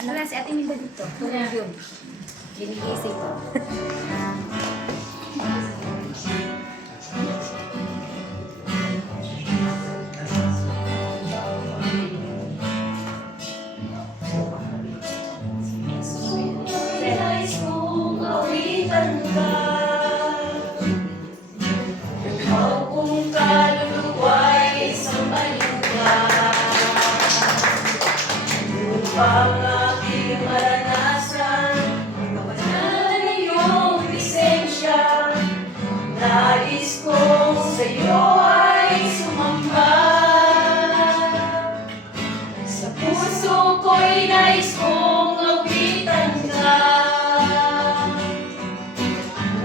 Ano na si Ate Minda dito? Tulog yun. Ginigising ko. Nais kong awitan ka. Ikaw kong kaluluwa'y sambahin ka. Upang aking maranasan ang iyong presensya. Nais kong sa'yo ay sumamba. Sa puso ko'y nais kong awitan ka.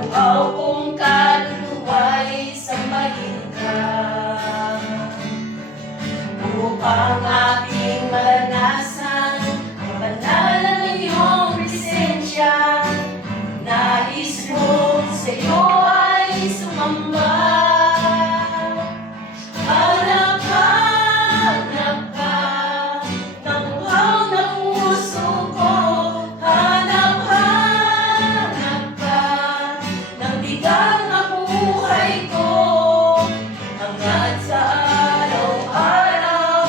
Ikaw kong kaluluwa'y sambahin ka. Upang aking maranasan ang banal ng iyong presensya. Nais kong sa'yo ay sumamba. Hanap ka ng uhaw ng puso ko. Hanap ka ng bigang na buhay ko. Hanggang sa araw-araw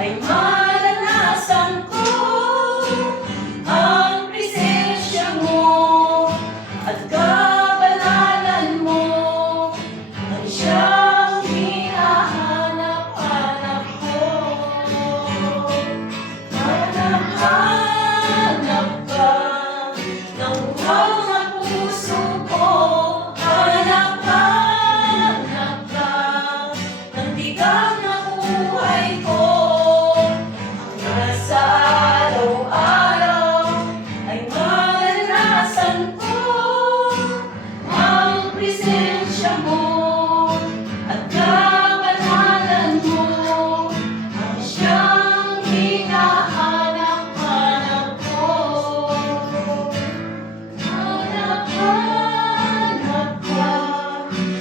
ay maranasan ko ang presensya mo at kabanalan mo. Ang siyang hinahanap-hanap ko. Hanap ka ng uhaw ng puso ko. Hanap ka ng bigang na buhay ko. Hanggang sa araw-araw ay maranasan ko ang presensya mo at kabanalan mo. Ang siyang hinahanap-hanap ko. Hanap ka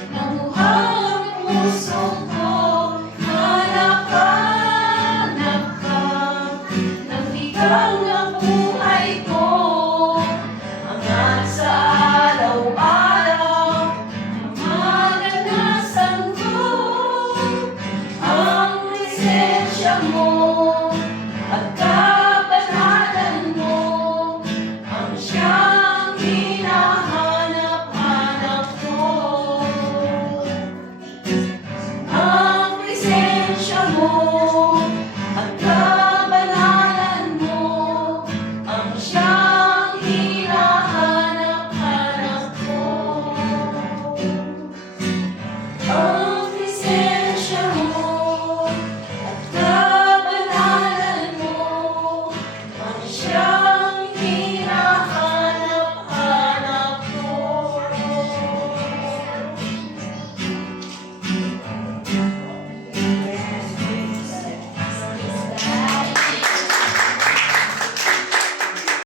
ng uhaw ng puso ko. Hanap ka ng bigang na